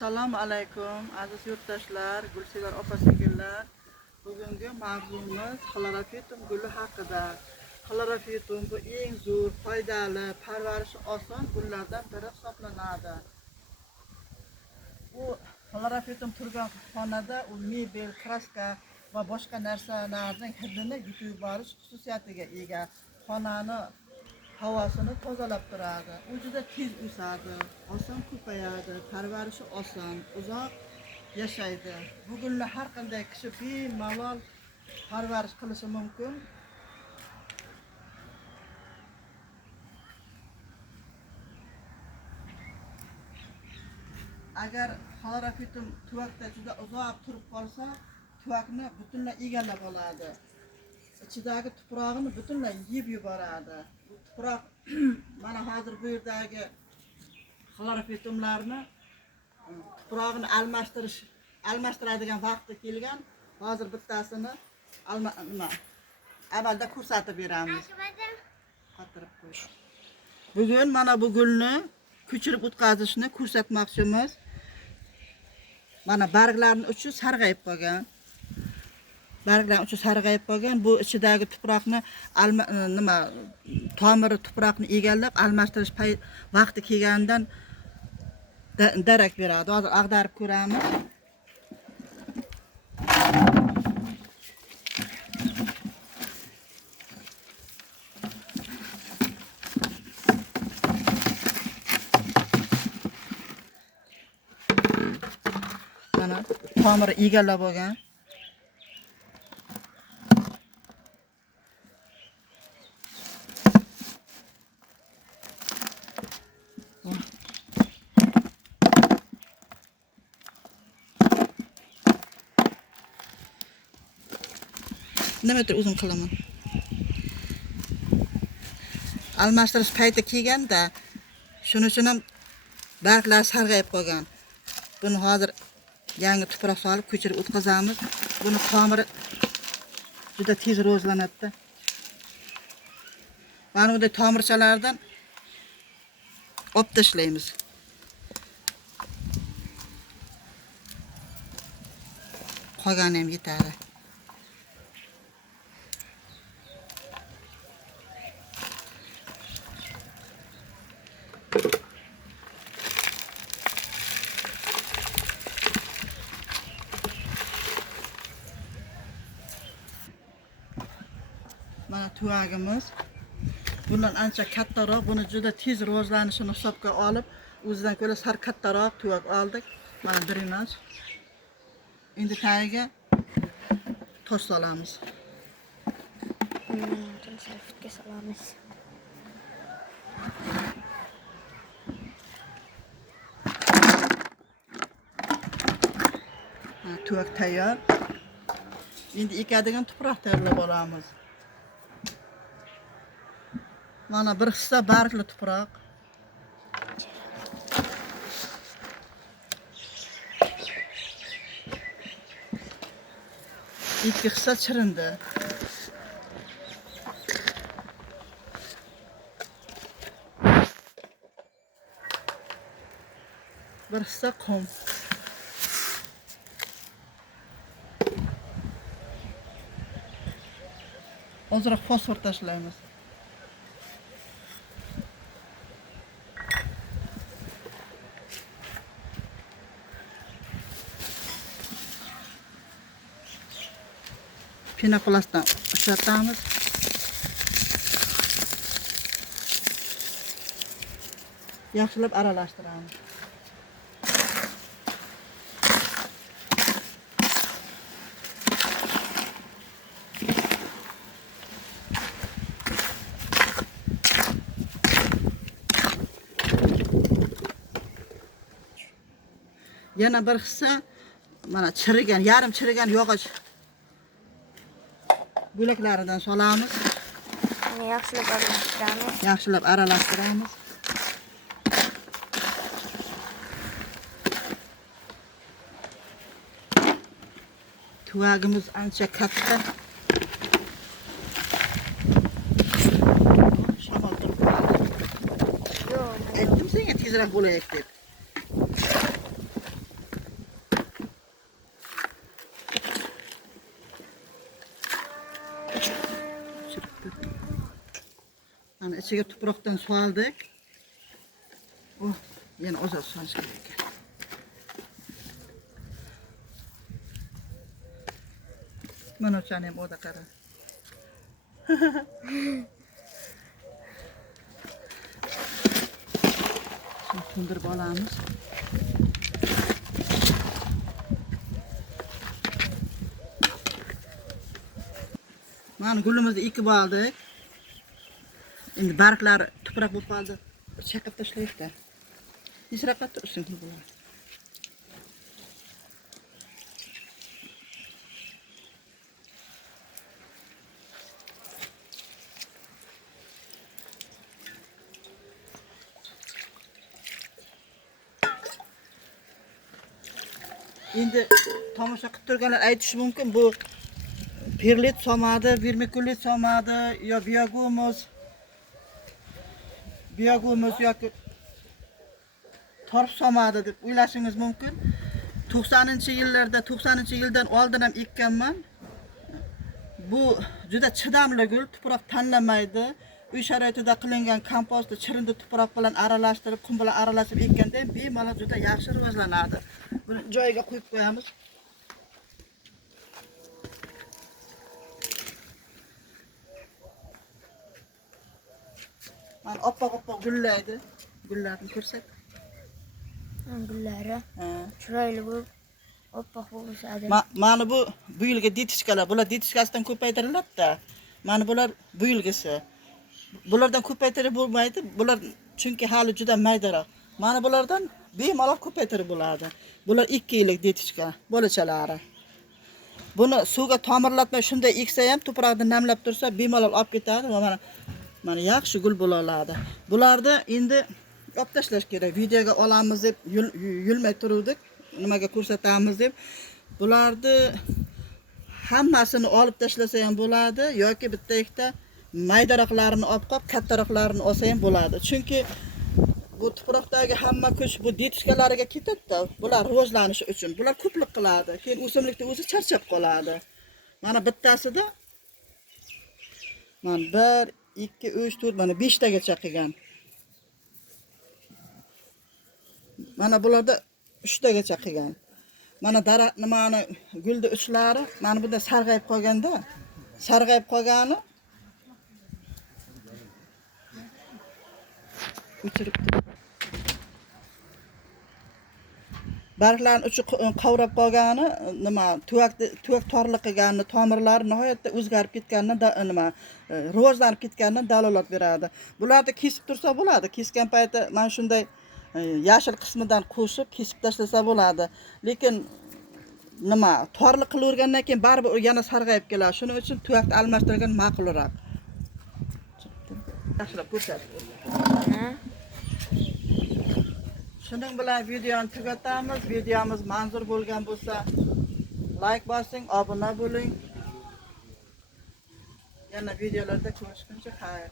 Assalomu alaykum aziz yurtdoshlar, gulsevar opa-singillar. Bugungi mavzumiz xlorofitum guli haqida. Xlorofitum bu eng zo'r, foydali, parvarishi oson gullardan biri hisoblanadi. Bu xlorofitum turgan xonada u mebel, kraska va boshqa narsalarning hidini yutib yuborish xususiyatiga ega. Xonani havosini tozalab turadi. U juda tez o'sadi, oson ko'payadi, parvarishi oson, uzoq yashaydi. Bu gulni har qanday kishi bemalol parvarish qilishi mumkin. Agar xlorofitum tuvakda juda uzoq turib qolsa, tuvakni butunlay egallab oladi. İçidagi tuprog'ini butunlay yeb yuboradi. Tuproq mana hozir bu yerdagi xlorofitumlarni tuprog'ini almashtiradigan vaqti kelgan. Hozir bittasini amalda ko'rsatib beramiz. Qotirib qo'yish. Bugun mana bu gulni ko'chirib o'tkazishni ko'rsatmoqchimiz. Mana barglarning uchi sarg'ayib qolgan. Barglar uchi sarg'ayib qolgan. Bu ichidagi tuproqni tomiri tuproqni egallab almashtirish vaqti kelganidan darak beradi. Hozir ag'darib ko'ramiz. Mana tomiri egallab olgan. Nimadir uzun qilaman. Almashtirish payti kelganda shuning uchun ham barglar sarg'ayib qolgan. Buni hozir yangi tuproq solib ko'chirib o'tkazamiz. Buni tomiri juda tez rivojlanadi. Mana bunday tomirchalardan olib tashlaymiz. Qolgani ham yetadi. Mana tuvagimiz. Bundan ancha kattaroq, buni juda tez rivojlanishini hisobga olib, o'zidan ko'ra sar kattaroq tuvak oldik. Mana bir emas. Endi tagiga tosh solamiz. Salfetga solamiz. Tuvak tayyor. Endi ekadigan tuproq tayyorlab olamiz. Mana bir hissa bargli tuproq. Ikki hissa chirindi. Bir hissa qum. Ozroq fosfor tashlaymiz. Pinoplastdan uchratamiz. Yaxshilab aralashtiramiz. Yana bir hissa mana chirigan, yarim chirigan yog'och bo'laklaridan solamiz. Yaxshilab aralashtiramiz. Tuvagimiz ancha katta. Shamol turib qoldi. Aytdim senga tezroq bo'laylik deb. Ana ichiga tuproqdan soldik. Oh, yana ozoq solish kerak ekan. Mana o'chani ham o'da qara. Şimdi tundirib olamiz. Mana gulimizni ekib oldik. Endi barglari tuproq bo'lib qoldi. Chaqib tashlaylik-da. Yisroqqa tursin bular. Endi tomosha qilib turganlar aytishi mumkin bu perlit solmadi, vermikulit solmadi, yo biogumus yoki torf solmadi deb o'ylashingiz mumkin. 90-yildan oldin ham ekkanman. Bu juda chidamli gul, tuproq tanlamaydi. Uy sharoitida qilingan kompostni chirindi tuproq bilan aralashtirib, qum bilan aralashtirib ekkanda bemalol juda yaxshi rivojlanadi. Buni joyiga qo'yib qo'yamiz. Mana oppoq gullaydi. Gullarni ko'rsak. Gullari chiroyli bo'lib, oppoq bo'ladi. Mana bu yilgi ditishkalar, bular ditishkasidan ko'paytiriladi-da. Mana bular bu yilgisi. Bulardan ko'paytirib bo'lmaydi. Bular chunki hali juda maydaroq. Mana bulardan bemalol ko'paytirib bo'ladi. Bular 2 yillik ditishka bo'lachalari. Buni suvga ta'mirlatmay shunday eksa ham tuproqni namlab tursa bemalol olib ketadi va mana yaxshi gul bo'la oladi. Bularni endi olib tashlash kerak. Videoga olamiz deb yulmay turuvdik. Nimaga ko'rsatamiz deb. Bularni hammasini olib tashlasa ham bo'ladi yoki bitta ikkita maydaroqlarini olib qolib, kattaroqlarini olsa ham bo'ladi. Chunki bu tuproqdagi hamma kuch bu ditishkalariga ketadi-da. Bular rivojlanishi uchun. Bular ko'plik qiladi. Keyin o'simlikda o'zi charchab qoladi. Mana bittasida mana 1, 2, 3, 4, mana 5 tagacha qilgan. Mana bularda 3 tagacha qilgan. Mana daraxtni mana gulni uchlari mana bunda sarg'ayib qolganda, sarg'ayib qolgani o'chiribdi. Barglarning uchi qavrab qolgani, nima, tuyak torliq qilgani, tomirlari nihoyatda o'zgarib ketganidan rivojlanib ketganidan dalolat beradi. Bularni kesib tursa bo'ladi. Kesgan payti mana shunday yashil qismidan qo'shib kesib tashlasa bo'ladi. Lekin nima, torliq qilavergandan keyin baribir yana sarg'ayib keladi. Shuning uchun tuyakni almashtirgan ma'qulroq. Yaxshilab ko'rsatib. Shuning bilan videoni tugatamiz. Videomiz manzur bo'lgan bo'lsa, like bosing, obuna bo'ling. Yana videolarda ko'rishguncha xayr.